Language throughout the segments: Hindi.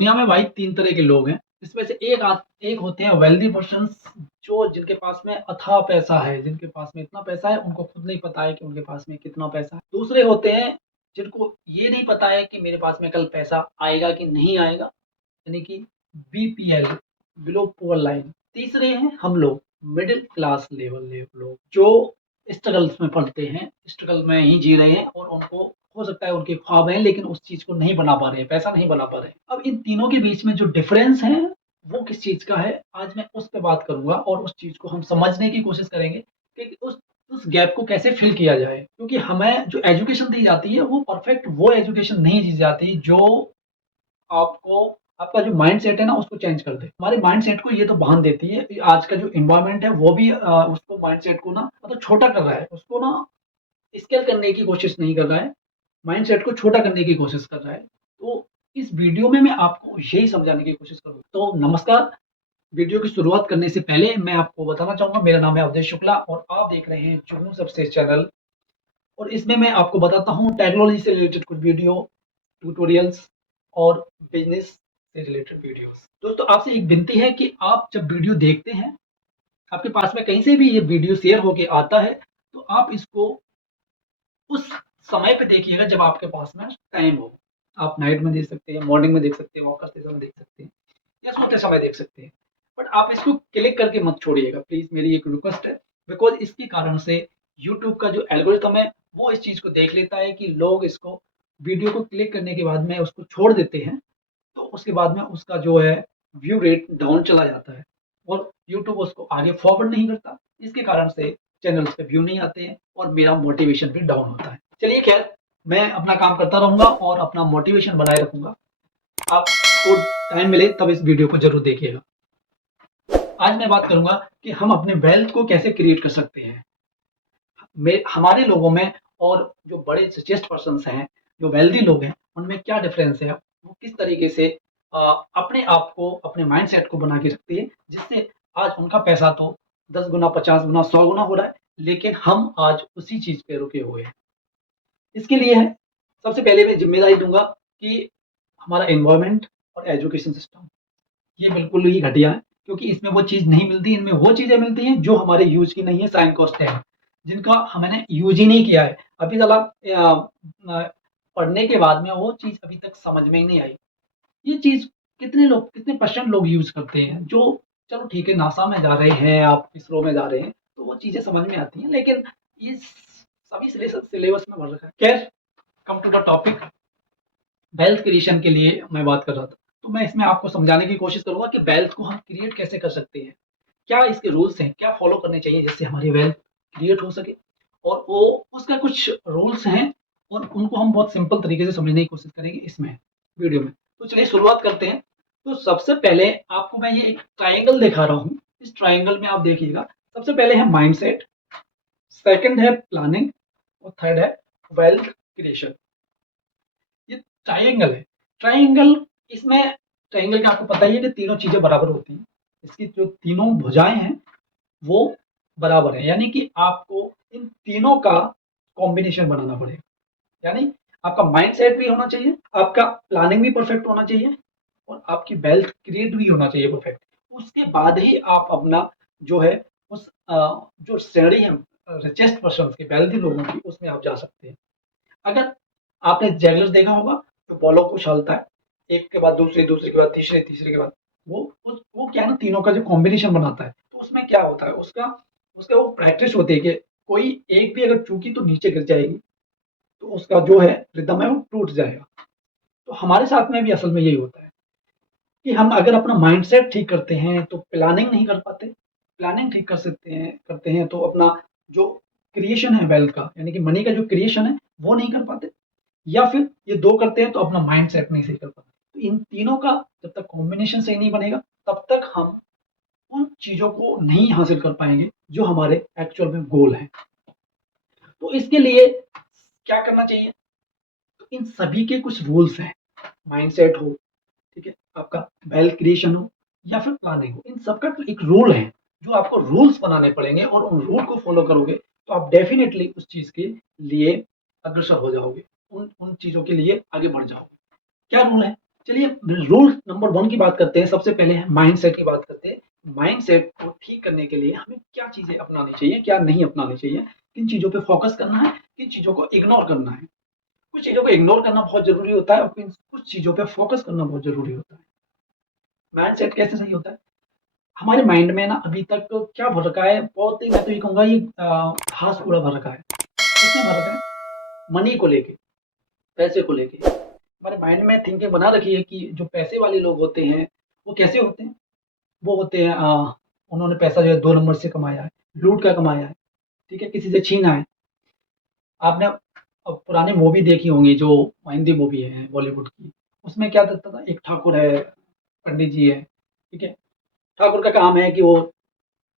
दुनिया में भाई 3 तरह के लोग हैं। इसमें से एक होते हैं वेल्दी पर्सन्स, जो जिनके पास में अथाह पैसा है, जिनके पास में इतना पैसा है उनको खुद नहीं पता है कि उनके पास में कितना पैसा है। दूसरे होते हैं जिनको ये नहीं पता है कि मेरे पास में कल पैसा आएगा कि नहीं आएगा, यानी कि बीपीएल, बिलो पुअर लाइन। तीसरे हैं हम लोग, मिडिल क्लास लेवल लोग, जो स्ट्रगल्स में पड़ते हैं, स्ट्रगल में ही जी रहे हैं और उनको हो सकता है उनके ख्वाब हैं लेकिन उस चीज को नहीं बना पा रहे हैं, पैसा नहीं बना पा रहे हैं। अब इन तीनों के बीच में जो डिफरेंस है वो किस चीज का है, आज मैं उस पर बात करूंगा और उस चीज को हम समझने की कोशिश करेंगे कि उस गैप को कैसे फिल किया जाए। क्योंकि हमें जो एजुकेशन दी जाती है वो परफेक्ट वो एजुकेशन नहीं दी जाती जो आपको आपका जो माइंड सेट है ना उसको चेंज कर दे। हमारे माइंड सेट को ये तो बांध देती है, आज का जो इन्वायरमेंट है वो भी उसको माइंड सेट को ना मतलब छोटा कर रहा है, उसको ना स्केल करने की कोशिश नहीं कर रहा है, माइंडसेट को छोटा करने की कोशिश कर रहा है। तो इस वीडियो में मैं आपको यही समझाने की कोशिश करूँगा। तो नमस्कार, वीडियो की शुरुआत करने से पहले मैं आपको बताना चाहूँगा, मेरा नाम है अवधेश शुक्ला और आप देख रहे हैं जुनून सक्सेस चैनल। और इसमें मैं आपको बताता हूँ टेक्नोलॉजी से रिलेटेड कुछ वीडियो, ट्यूटोरियल्स और बिजनेस से रिलेटेड वीडियोस। दोस्तों, आपसे एक विनती है कि आप जब वीडियो देखते हैं, आपके पास में कहीं से भी ये वीडियो शेयर होके आता है, तो आप इसको उस समय पे देखिएगा जब आपके पास में टाइम हो। आप नाइट में देख सकते हैं, मॉर्निंग में देख सकते हैं, वॉक करते समय देख सकते हैं या सोते समय देख सकते हैं। बट आप इसको क्लिक करके मत छोड़िएगा, प्लीज मेरी एक रिक्वेस्ट है। बिकॉज इसके कारण से यूट्यूब का जो एल्गोरिथम है वो इस चीज को देख लेता है कि लोग इसको वीडियो को क्लिक करने के बाद में उसको छोड़ देते हैं, तो उसके बाद में उसका जो है व्यू रेट डाउन चला जाता है और यूट्यूब उसको आगे फॉरवर्ड नहीं करता। इसके कारण से चैनल्स पे व्यू नहीं आते हैं और मेरा मोटिवेशन भी डाउन होता है। चलिए खैर, मैं अपना काम करता रहूंगा और अपना मोटिवेशन बनाए रखूंगा। आपको टाइम मिले तब इस वीडियो को जरूर देखिएगा। आज मैं बात करूंगा कि हम अपने वेल्थ को कैसे क्रिएट कर सकते हैं। हमारे लोगों में और जो बड़े सचेस्ट पर्सन हैं, जो वेल्दी लोग हैं, उनमें क्या डिफरेंस है, वो किस तरीके से अपने आप को, अपने माइंड सेट को बना के रखती है, जिससे आज उनका पैसा तो 10 गुना, 50 गुना, 100 गुना हो रहा है, लेकिन हम आज उसी चीज पे रुके हुए हैं। इसके लिए है, सबसे पहले मैं जिम्मेदारी दूंगा कि हमारा एनवायरमेंट और एजुकेशन सिस्टम ये बिल्कुल ही घटिया है, क्योंकि इसमें वो चीज नहीं मिलती, इनमें वो चीजें मिलती हैं जो हमारे यूज की नहीं है, साइन कॉस्ट है, जिनका हमने यूज ही नहीं किया है अभी तक। पढ़ने के बाद में वो चीज अभी तक समझ में ही नहीं आई। ये चीज कितने परसेंट लोग यूज करते हैं, जो चलो ठीक है, नासा में जा रहे हैं, आप इसरो में जा रहे हैं तो वो चीजें समझ में आती हैं, लेकिन ये सभी सिलेबस में भर रखा है। खैर, come to the topic, wealth creation के लिए मैं बात कर रहा था। तो मैं इसमें आपको समझाने की कोशिश करूंगा कि वेल्थ को हम क्रिएट कैसे कर सकते हैं, क्या इसके रूल्स हैं, क्या फॉलो करने चाहिए जिससे हमारी वेल्थ क्रिएट हो सके। और वो उसका कुछ रूल्स हैं और उनको हम बहुत सिंपल तरीके से समझने की कोशिश करेंगे इसमें वीडियो में। तो चलिए शुरुआत करते हैं। तो सबसे पहले आपको मैं ये एक ट्राइंगल दिखा रहा हूँ, इस ट्राइंगल में आप देखिएगा, सबसे पहले है माइंडसेट, सेकंड है प्लानिंग और थर्ड है वेल्थ क्रिएशन। ये ट्राइंगल है। ट्राइंगल, इसमें ट्राइंगल का आपको पता ही है कि तीनों चीजें बराबर होती हैं, इसकी जो तीनों भुजाएं हैं वो बराबर है, यानी कि आपको इन तीनों का कॉम्बिनेशन बनाना पड़ेगा। यानी आपका माइंड सेट भी होना चाहिए, आपका प्लानिंग भी परफेक्ट होना चाहिए और आपकी वेल्थ क्रिएट भी होना चाहिए परफेक्ट। उसके बाद ही आप अपना जो है उस जो श्रेणी है रिचेस्ट पर्सन की, वेल्थी लोगों की, उसमें आप जा सकते हैं। अगर आपने जैगलर्स देखा होगा तो बॉलों को उछालता है, एक के बाद दूसरे, दूसरे के बाद तीसरे, तीसरे के बाद वो क्या है ना, तीनों का जो कॉम्बिनेशन बनाता है, तो उसमें क्या होता है, उसका उसका वो प्रैक्टिस होती है कि कोई एक भी अगर चूकी तो नीचे गिर जाएगी, तो उसका जो है रिदम है वो टूट जाएगा। तो हमारे साथ में भी असल में यही होता है कि हम अगर अपना माइंडसेट ठीक करते हैं तो प्लानिंग नहीं कर पाते, प्लानिंग ठीक कर सकते हैं करते हैं तो अपना जो क्रिएशन है वेल्थ का, यानी कि मनी का जो क्रिएशन है वो नहीं कर पाते, या फिर ये दो करते हैं तो अपना माइंड सेट नहीं सही कर पाते। तो इन तीनों का जब तक कॉम्बिनेशन सही नहीं बनेगा तब तक हम उन चीजों को नहीं हासिल कर पाएंगे जो हमारे एक्चुअल में गोल है। तो इसके लिए क्या करना चाहिए, तो इन सभी के कुछ रूल्स हैं। माइंड सेट हो, ठीक है, आपका वेल्थ क्रिएशन हो या फिर प्लानिंग हो, इन सबका एक रूल है जो आपको रूल्स बनाने पड़ेंगे और उन रूल को फॉलो करोगे तो आप डेफिनेटली उस चीज के लिए अग्रसर हो जाओगे, उन उन चीजों के लिए आगे बढ़ जाओगे। क्या रूल है, चलिए रूल नंबर 1 की बात करते हैं। सबसे पहले माइंडसेट की बात करते हैं। माइंडसेट को ठीक करने के लिए हमें क्या चीज़ें अपनानी चाहिए, क्या नहीं अपनानी चाहिए, किन चीज़ों पे फ़ोकस करना है, किन चीज़ों को इग्नोर करना है। कुछ चीज़ों को इग्नोर करना बहुत ज़रूरी होता है और कुछ चीज़ों पे फ़ोकस करना बहुत ज़रूरी होता है। माइंडसेट कैसे सही होता है? हमारे माइंड में ना अभी तक क्या भर रखा है, बहुत ही मैं तो ये कहूँगा ये घास-पूरा भर रखा है। किसने भर रखा है? मनी को लेके, पैसे को लेके। हमारे माइंड में थिंकिंग बना रखी है कि जो पैसे वाले लोग होते हैं, वो कैसे होते हैं? वो होते हैं उन्होंने पैसा जो है 2 नंबर से कमाया है, लूट कर कमाया है, ठीक है? किसी से छीना है। आपने पुरानी मूवी देखी होंगी जो हिंदी मूवी है बॉलीवुड की, उसमें क्या रहता था, एक ठाकुर है, पंडित जी है, ठीक है? ठाकुर का काम है कि वो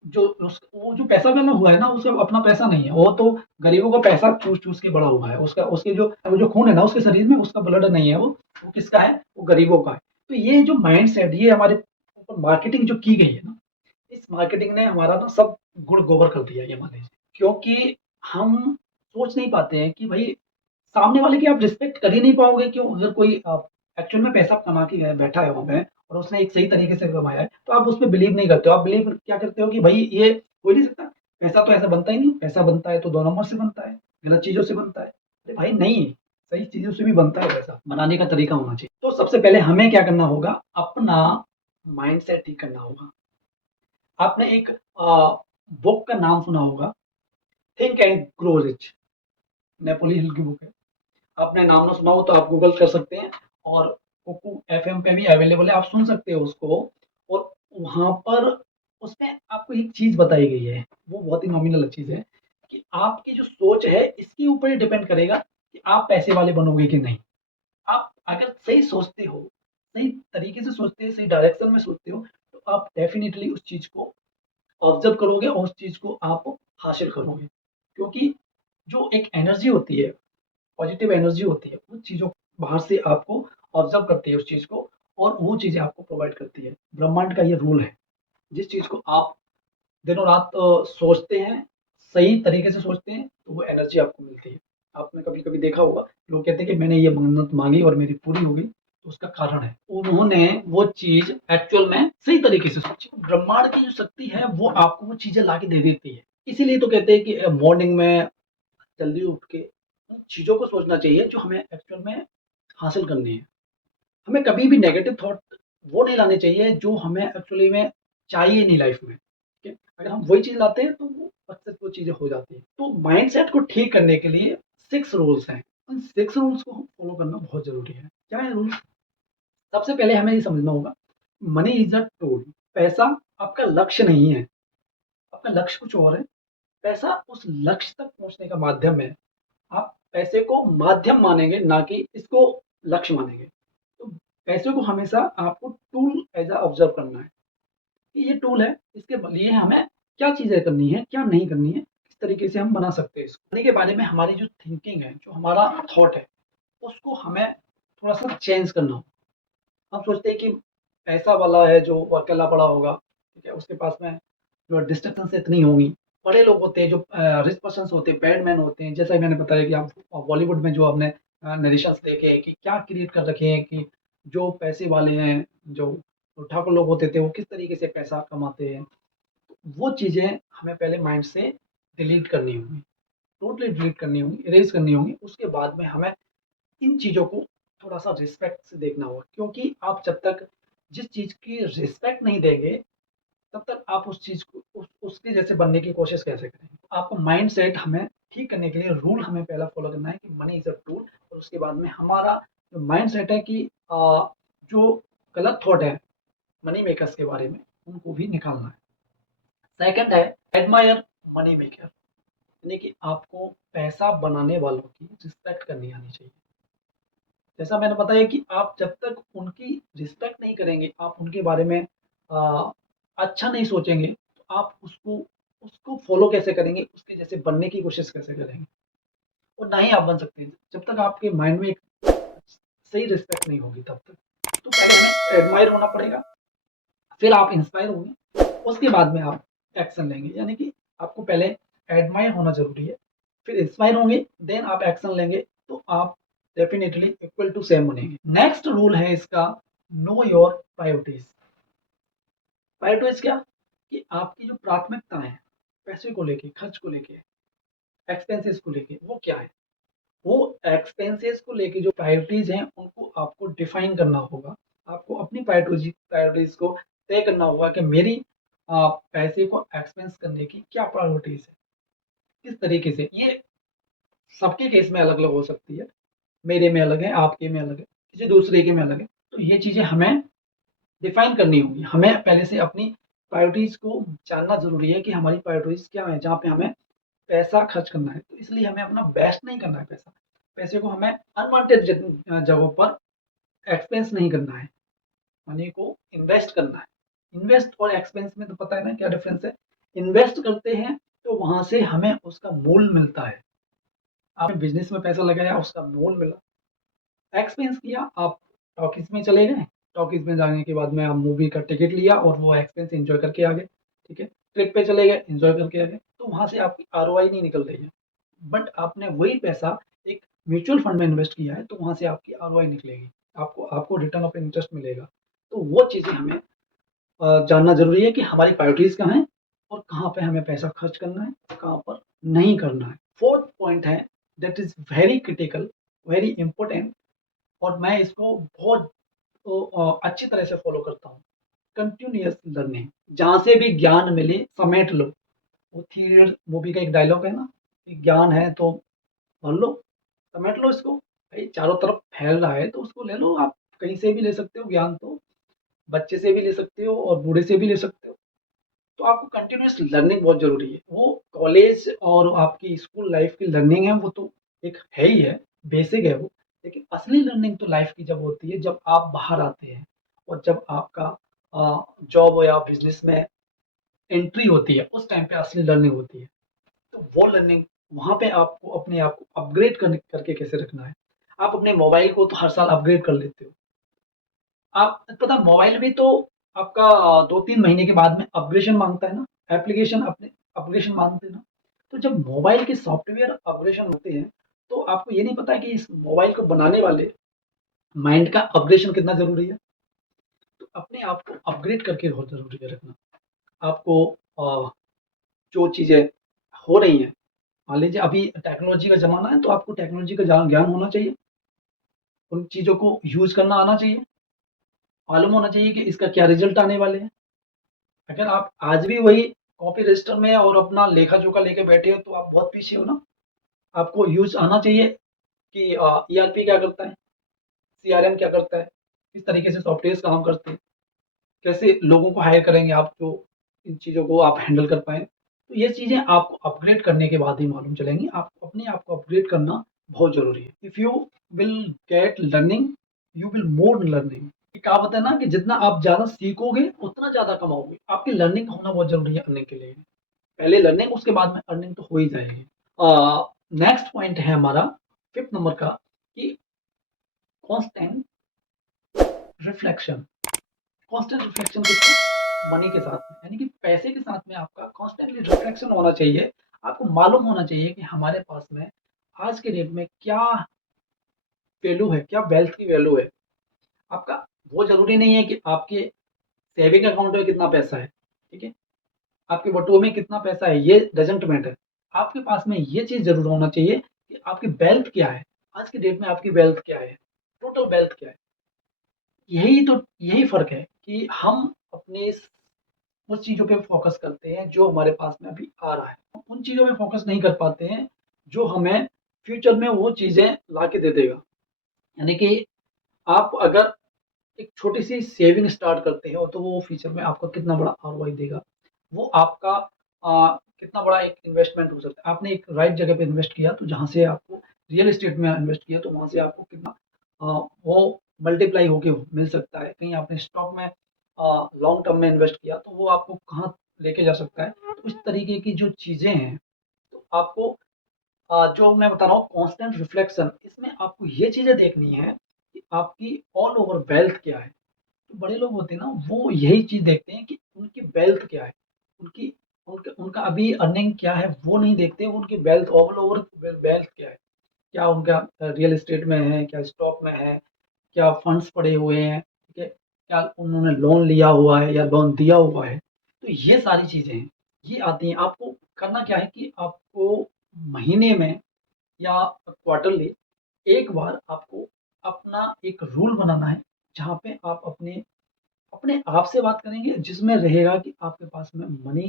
जो पैसा वाला हुआ है ना, उसका अपना पैसा नहीं है, वो तो गरीबों का पैसा चूस-चूस के बड़ा हुआ है। उसका उसके जो वो जो खून है ना उसके शरीर में, उसका ब्लड नहीं है वो किसका है? वो गरीबों का है। तो ये जो माइंडसेट ये हमारे ऊपर मार्केटिंग जो की गई है ना, इस मार्केटिंग ने हमारा ना सब गुड़-गोबर कर दिया ये मान लीजिए। क्योंकि हम सोच नहीं पाते हैं कि भई सामने वाले की आप रिस्पेक्ट कर ही नहीं पाओगे। क्यों? अगर कोई एक्चुअल में पैसा कमा के बैठा है वहाँ पे और उसने एक सही तरीके से कमाया है, तो आप उसपे बिलीव नहीं करते हो। आप बिलीव क्या करते हो कि भई ये हो ही नहीं सकता, पैसा तो ऐसा बनता ही नहीं, पैसा बनता है तो 2 नंबर से बनता है, गलत चीज़ों से बनता है। अरे भाई नहीं, सही चीज़ों से भी बनता है पैसा, बनाने का तरीका होना चाहिए। तो सबसे पहले हमें क्या करना होगा, अपना माइंडसेट ठीक करना होगा। आपने एक बुक का नाम सुना होगा, think and grow rich, Napoleon Hill की बुक है। आपने नाम ना सुना हो तो आप गूगल कर सकते हैं और कुकू एफएम पे भी अवेलेबल है, आप सुन सकते हो उसको। और वहाँ पर उसमें आपको एक चीज़ बताई गई है, वो बहुत ही नॉमिनल चीज़ है कि आपकी जो सोच है इसके ऊपर ही डिपेंड करेगा कि आप पैसे वाले बनोगे कि नहीं। आप अगर सही सोचते हो, सही तरीके से सोचते हो, सही डायरेक्शन में सोचते हो, तो आप डेफ़िनिटली उस चीज़ को ऑब्ज़र्व करोगे और उस चीज़ को आप हासिल करोगे। क्योंकि जो एक एनर्जी होती है, पॉजिटिव एनर्जी होती है, उन चीज़ों बाहर से आपको ऑब्ज़र्व करती है उस चीज़ को और वो चीज़ें आपको प्रोवाइड करती है। ब्रह्मांड का ये रूल है, जिस चीज़ को आप दिनों-रात सोचते हैं, सही तरीके से सोचते हैं, तो वो एनर्जी आपको मिलती है। आपने कभी-कभी देखा होगा, लोग कहते हैं कि मैंने ये मन्नत माँगी और मेरी पूरी हो गई, तो उसका कारण है, उन्होंने वो चीज़ एक्चुअल में सही तरीके से सोची। ब्रह्मांड की जो शक्ति है, वो आपको वो चीज़ें ला के दे देती है। इसीलिए तो कहते हैं कि मॉर्निंग में जल्दी उठ के उन चीज़ों को सोचना चाहिए जो हमें एक्चुअल में हासिल करनी है। हमें कभी भी नेगेटिव थॉट वो नहीं लाने चाहिए जो हमें एक्चुअली में चाहिए नहीं लाइफ में। ठीक है? अगर हम वही चीज़ लाते हैं तो वो अक्सर वो चीज़ें हो जाती हैं। तो माइंडसेट को ठीक करने के लिए 6 रूल्स हैं। उन 6 रूल्स को हम फॉलो करना बहुत ज़रूरी है। क्या है रूल्स? सबसे पहले हमें ये समझना होगा, मनी इज़ अ टूल। पैसा आपका लक्ष्य नहीं है, आपका लक्ष्य कुछ और है। पैसा उस लक्ष्य तक पहुँचने का माध्यम है। आप पैसे को माध्यम मानेंगे, ना कि इसको लक्ष्य मानेंगे। तो पैसे को हमेशा आपको टूल एज़ ऑब्ज़र्व करना है कि ये टूल है, इसके लिए हमें क्या चीज़ें करनी है, क्या नहीं करनी है, किस तरीके से हम बना सकते हैं इसको। मनी के बारे में हमारी जो थिंकिंग है, जो हमारा थॉट है, उसको हमें थोड़ा-सा चेंज करना होगा। हम सोचते हैं कि पैसा वाला है जो वो अकेला पड़ा होगा, ठीक है? उसके पास में जो डिस्ट्रैक्शंस इतनी होंगी। बड़े लोग होते हैं जो रिच पर्सन्स होते हैं, पैडमैन होते हैं, जैसा मैंने बताया कि आप बॉलीवुड में जो आपने नरेशंस देखे हैं कि क्या क्रिएट कर रखे हैं कि जो पैसे वाले हैं, जो ठाकुर लोग होते थे, वो किस तरीके से पैसा कमाते हैं। वो चीज़ें हमें पहले माइंड से डिलीट करनी होंगी, टोटली डिलीट करनी होंगी, इरेज़ करनी होंगी। उसके बाद में हमें इन चीज़ों को थोड़ा-सा रिस्पेक्ट से देखना होगा क्योंकि आप जब तक जिस चीज़ की रिस्पेक्ट नहीं देंगे, तब तक आप उस चीज़ को उसके जैसे बनने की कोशिश कैसे करेंगे? आपको माइंडसेट हमें ठीक करने के लिए रूल हमें पहला फ़ॉलो करना है कि मनी इज़ अ टूल और उसके बाद में हमारा जो माइंडसेट है कि जो गलत थॉट है मनी मेकर्स के बारे में, उनको भी निकालना है। सेकंड है एडमायर मनी मेकर यानी कि आपको पैसा बनाने वालों की रिस्पेक्ट करनी आनी चाहिए। जैसा मैंने बताया कि आप जब तक उनकी रिस्पेक्ट नहीं करेंगे, आप उनके बारे में अच्छा नहीं सोचेंगे, तो आप उसको उसको फ़ॉलो कैसे करेंगे, उसके जैसे बनने की कोशिश कैसे करेंगे? और ना ही आप बन सकते हैं, जब तक आपके माइंड में एक सही रिस्पेक्ट नहीं होगी तब तक। तो पहले हमें एडमायर होना पड़ेगा, फिर आप इंस्पायर होंगे, उसके बाद में आप एक्शन लेंगे। यानी कि आपको पहले एडमायर होना ज़रूरी है, फिर इंस्पायर होंगे, देन आप एक्शन लेंगे, तो आप डेफिनेटली इक्वल टू सेम बनेंगे। नेक्स्ट रूल है इसका, नो योर प्रायोरिटीज। प्रायोरिटीज क्या, कि आपकी जो प्राथमिकता है पैसे को लेके, खर्च को लेके, एक्सपेंसेस को लेके, वो क्या है। वो एक्सपेंसेस को लेके जो प्रायोरिटीज हैं उनको आपको डिफाइन करना होगा। आपको अपनी प्रायोरिटीज को तय करना होगा कि मेरी पैसे को एक्सपेंस करने की क्या प्रायोरिटीज है, किस तरीके से। ये सबके केस में अलग अलग हो सकती है, मेरे में अलग है, आपके में अलग है, किसी दूसरे के में अलग है। तो ये चीजें हमें डिफाइन करनी होगी। हमें पहले से अपनी प्रायोरिटीज को जानना जरूरी है कि हमारी प्रायोरिटीज क्या है, जहाँ पे हमें पैसा खर्च करना है। तो इसलिए हमें अपना बेस्ट नहीं करना है, पैसे को हमें अनवांटेड जगहों पर एक्सपेंस नहीं करना है, मनी को इन्वेस्ट करना है। इन्वेस्ट और एक्सपेंस में तो पता है ना क्या डिफरेंस है। इन्वेस्ट करते हैं तो वहां से हमें उसका मूल मिलता है। आपने बिजनेस में पैसा लगाया, उसका मूल मिला। एक्सपेंस किया, आप टॉकीज में चले गए, टॉकीज में जाने के बाद में आप मूवी का टिकट लिया और वो एक्सपेंस एंजॉय करके आ गए, ठीक है। ट्रिप पे चले गए, एंजॉय करके आ गए, तो वहां से आपकी आरओआई नहीं निकल रही है। बट आपने वही पैसा एक म्यूचुअल फंड में इन्वेस्ट किया है, तो वहां से आपकी आरओआई निकलेगी, आपको आपको रिटर्न ऑफ इंटरेस्ट मिलेगा। तो वो चीजें हमें जानना जरूरी है कि हमारी प्रायोरिटीज कहाँ है और कहाँ पे हमें पैसा खर्च करना है, कहाँ पर नहीं करना है। फोर्थ पॉइंट है, that is very critical, very important, और मैं इसको बहुत अच्छी तरह से फॉलो करता हूँ। कंटिन्यूअस लर्निंग, जहाँ से भी ज्ञान मिले समेट लो। वो थ्री इडियट्स मूवी का एक डायलॉग है ना, कि ज्ञान है तो भर लो, समेट लो इसको। भाई चारों तरफ फैल रहा है तो उसको ले लो। आप कहीं से भी ले सकते हो ज्ञान, तो बच्चे से भी ले सकते हो और बूढ़े से भी ले सकते हो। तो आपको कंटिन्यूअस लर्निंग बहुत जरूरी है। वो कॉलेज और आपकी स्कूल लाइफ की लर्निंग है, वो तो एक है ही है, बेसिक है वो। लेकिन असली लर्निंग तो लाइफ की जब होती है, जब आप बाहर आते हैं और जब आपका जॉब या बिजनेस में एंट्री होती है, उस टाइम पे असली लर्निंग होती है। तो वो लर्निंग, वहां पे आपको अपने आप को अपग्रेड करके कैसे रखना है। आप अपने मोबाइल को तो हर साल अपग्रेड कर लेते हो। आप पता, मोबाइल भी तो आपका 2-3 महीने के बाद में अपग्रेडेशन मांगता है ना, एप्लीकेशन अपने अपग्रेडेशन मांगते हैं ना। तो जब मोबाइल के सॉफ्टवेयर अपग्रेडेशन होते हैं, तो आपको ये नहीं पता कि इस मोबाइल को बनाने वाले माइंड का अपग्रेडेशन कितना जरूरी है। तो अपने आप को अपग्रेड करके बहुत जरूरी है रखना। आपको जो चीजें हो रही हैं, मान लीजिए अभी टेक्नोलॉजी का जमाना है, तो आपको टेक्नोलॉजी का ज्ञान होना चाहिए, उन चीजों को यूज करना आना चाहिए, मालूम होना चाहिए कि इसका क्या रिजल्ट आने वाले हैं। अगर आप आज भी वही कॉपी रजिस्टर में और अपना लेखा जोखा लेके बैठे हो, तो आप बहुत पीछे हो ना। आपको यूज आना चाहिए कि ईआरपी क्या करता है, सीआरएम क्या करता है, किस तरीके से सॉफ्टवेयर काम करते हैं, कैसे लोगों को हायर करेंगे आप, जो इन चीज़ों को आप हैंडल कर पाए। तो ये चीज़ें आपको अपग्रेड करने के बाद ही मालूम चलेंगी। आपको अपने आप को अपग्रेड करना बहुत जरूरी है। If you will get learning, you will more learning. कहावत है ना कि जितना आप ज्यादा सीखोगे उतना ज्यादा कमाओगे। आपकी लर्निंग होना बहुत जरूरी है अर्निंग के लिए। पहले लर्निंग, उसके बाद में अर्निंग तो हो ही जाएगी। नेक्स्ट पॉइंट है हमारा, फिफ्थ नंबर का, कि कांस्टेंट रिफ्लेक्शन। कांस्टेंट रिफ्लेक्शन किसका, मनी के साथ में, यानी कि पैसे के साथ में आपका कॉन्स्टेंटली रिफ्लेक्शन होना चाहिए। आपको मालूम होना चाहिए कि हमारे पास में आज के डेट में क्या वैल्यू है, क्या वेल्थ की वैल्यू है। आपका वो जरूरी नहीं है कि आपके सेविंग अकाउंट में कितना पैसा है, ठीक है, आपके बटुए में कितना पैसा है, ये डजंट मैटर। आपके पास में ये चीज जरूर होना चाहिए कि आपकी वेल्थ क्या है, आज की डेट में आपकी वेल्थ क्या है, टोटल वेल्थ क्या है। यही फर्क है कि हम अपने उस चीजों पे फोकस करते हैं जो हमारे पास में अभी आ रहा है, उन चीजों में फोकस नहीं कर पाते हैं जो हमें फ्यूचर में वो चीजें ला के दे देगा। यानी कि आप अगर एक छोटी सी सेविंग स्टार्ट करते हो, तो वो फ्यूचर में आपको कितना बड़ा आरओआई देगा। वो आपका कितना बड़ा एक इन्वेस्टमेंट हो सकता है। आपने एक राइट जगह पे इन्वेस्ट किया, तो जहाँ से आपको रियल एस्टेट में इन्वेस्ट किया, तो वहां से आपको कितना वो मल्टीप्लाई होके मिल सकता है। कहीं आपने स्टॉक में लॉन्ग टर्म में इन्वेस्ट किया, तो वो आपको कहाँ लेके जा सकता है। तो इस तरीके की जो चीजें हैं, तो आपको जो मैं बता रहा हूँ कांस्टेंट रिफ्लेक्शन, इसमें आपको ये चीजें देखनी है कि आपकी ऑल ओवर वेल्थ क्या है। तो बड़े लोग होते हैं ना, वो यही चीज देखते हैं कि उनकी वेल्थ क्या है, उनकी उनका अभी अर्निंग क्या है, वो नहीं देखते, उनकी वेल्थ, ऑल ओवर वेल्थ क्या है। क्या उनका रियल एस्टेट में है, क्या स्टॉक में है, क्या फंड्स पड़े हुए हैं, ठीक है, क्या उन्होंने लोन लिया हुआ है या लोन दिया हुआ है। तो ये सारी चीज़ें हैं, ये आती हैं। आपको करना क्या है कि आपको महीने में या क्वार्टरली एक बार आपको अपना एक रूल बनाना है, जहाँ पे आप अपने अपने आप से बात करेंगे, जिसमें रहेगा कि आपके पास में मनी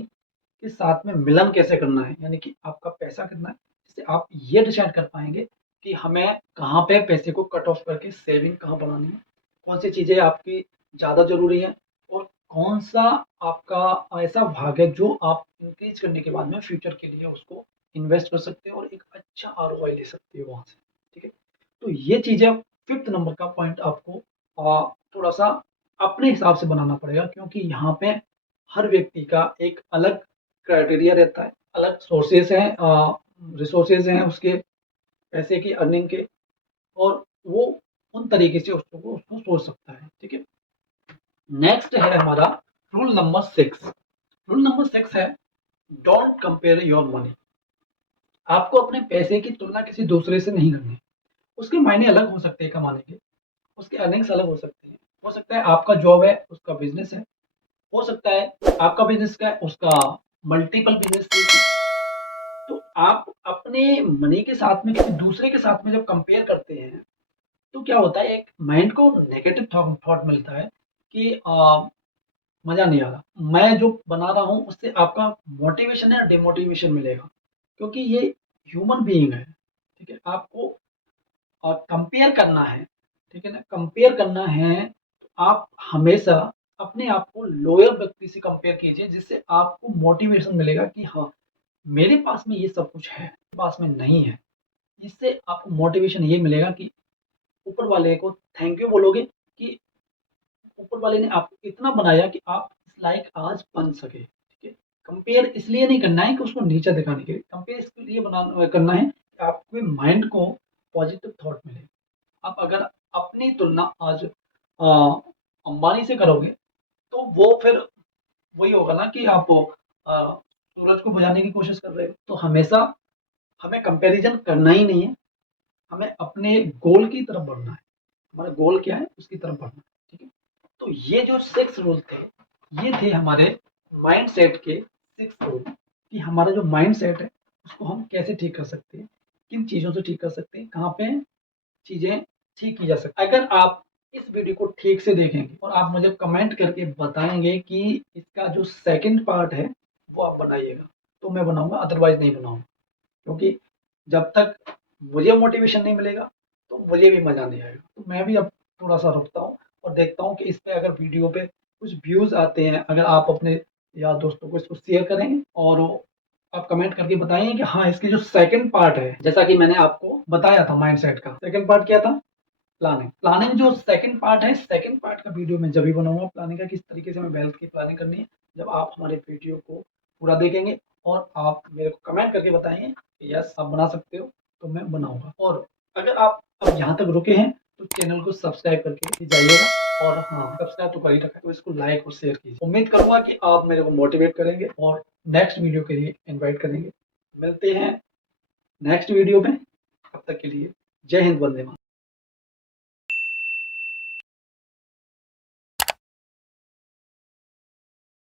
के साथ में मिलन कैसे करना है, यानी कि आपका पैसा कितना है, जिससे आप ये डिसाइड कर पाएँगे कि हमें कहाँ पे पैसे को कट ऑफ करके सेविंग कहाँ बढ़ानी है, कौन सी चीज़ें आपकी ज़्यादा ज़रूरी है और कौन-सा आपका ऐसा भाग है जो आप इंक्रीज़ करने के बाद में फ्यूचर के लिए उसको इन्वेस्ट कर सकते हो और एक अच्छा आरओआई ले सकते हो वहाँ से, ठीक है? तो ये चीज़ें 5th नंबर का पॉइंट आपको थोड़ा-सा अपने हिसाब से बनाना पड़ेगा, क्योंकि यहाँ पे हर व्यक्ति का एक अलग क्राइटेरिया रहता है, अलग सोर्सेज़ हैं, रिसोर्सेज़ हैं उसके पैसे की अर्निंग के, और वो उन तरीके से उसको उसको सोच सकता है, ठीक है? नेक्स्ट है हमारा रूल नंबर 6। रूल नंबर 6 है डोंट कंपेयर योर मनी। आपको अपने पैसे की तुलना किसी दूसरे से नहीं करनी। उसके मायने अलग हो सकते हैं कमाने के, उसकी अर्निंग्स अलग हो सकती हैं। हो सकता है आपका जॉब है, उसका बिज़नेस है। हो सकता है आपका बिज़नेस का है, उसका मल्टीपल बिज़नेस है। तो आप अपने मनी के साथ में किसी दूसरे के साथ में जब कंपेयर करते हैं, तो क्या होता है, एक माइंड को नेगेटिव थॉट मिलता है कि मज़ा नहीं आ रहा। मैं जो बना रहा हूँ उससे आपका मोटिवेशन है, डिमोटिवेशन मिलेगा, क्योंकि ये ह्यूमन बीइंग है, ठीक है? आपको कंपेयर करना है, ठीक है ना? कंपेयर करना है तो आप हमेशा अपने आप को लोअर व्यक्ति से कंपेयर कीजिए, जिससे आपको मोटिवेशन मिलेगा कि हाँ, मेरे पास में ये सब कुछ है, मेरे पास में नहीं है। इससे आपको मोटिवेशन ये मिलेगा कि ऊपर वाले को थैंक यू बोलोगे कि ऊपर वाले ने आपको इतना बनाया कि आप इस लायक आज बन सके, ठीक है? कंपेयर इसलिए नहीं करना है कि उसको नीचा दिखाने के लिए, कंपेयर इसके लिए करना है कि आपके माइंड को पॉजिटिव थॉट मिले। आप अगर अपनी तुलना आज अंबानी से करोगे, तो वो फिर वही होगा ना कि आप सूरज को बुझाने की कोशिश कर रहे हो। तो हमेशा हमें कंपैरिजन करना ही नहीं है, हमें अपने गोल की तरफ बढ़ना है। हमारा गोल क्या है, उसकी तरफ बढ़ना है, ठीक है? तो ये जो 6 रूल थे, ये थे हमारे माइंडसेट के 6 रूल, कि हमारा जो माइंडसेट है, उसको हम कैसे ठीक कर सकते हैं, किन चीज़ों से ठीक कर सकते हैं, कहाँ पे चीज़ें ठीक की जा सकती हैं। अगर आप इस वीडियो को ठीक से देखेंगे और आप मुझे कमेंट करके बताएँगे कि इसका जो सेकंड पार्ट है, वो आप बनाइएगा, तो मैं बनाऊँगा, अदरवाइज़ नहीं बनाऊँगा। क्योंकि जब तक मुझे मोटिवेशन नहीं मिलेगा, तो मुझे भी मज़ा नहीं आएगा। तो मैं भी अब थोड़ा-सा रुकता हूँ और देखता हूँ कि इस पे अगर वीडियो पे कुछ व्यूज़ आते हैं, अगर आप अपने यार दोस्तों को इसको शेयर करेंगे और आप कमेंट करके बताइए कि हाँ, इसकी जो सेकंड पार्ट है, जैसा कि मैंने आपको बताया था माइंडसेट का, सेकंड पार्ट क्या था? प्लानिंग। प्लानिंग जो सेकंड पार्ट है, सेकंड पार्ट का वीडियो मैं जब भी बनाऊँगा प्लानिंग का, किस तरीके से हमें वेल्थ की प्लानिंग करनी है, जब आप हमारे वीडियो को पूरा देखेंगे और आप मेरे को कमेंट करके बताएँगे कि यस आप बना सकते हो, तो मैं बनाऊँगा। और अगर आप अब यहाँ तक रुके हैं, तो चैनल को सब्सक्राइब करके ही जाइएगा, और हाँ, सब्सक्राइब तो कर ही रखा है, तो इसको लाइक और शेयर कीजिए। उम्मीद करूँगा कि आप मेरे को मोटिवेट करेंगे और नेक्स्ट वीडियो के लिए इनवाइट करेंगे। मिलते हैं नेक्स्ट वीडियो में, तब तक के लिए जय हिंद, वंदे मातरम।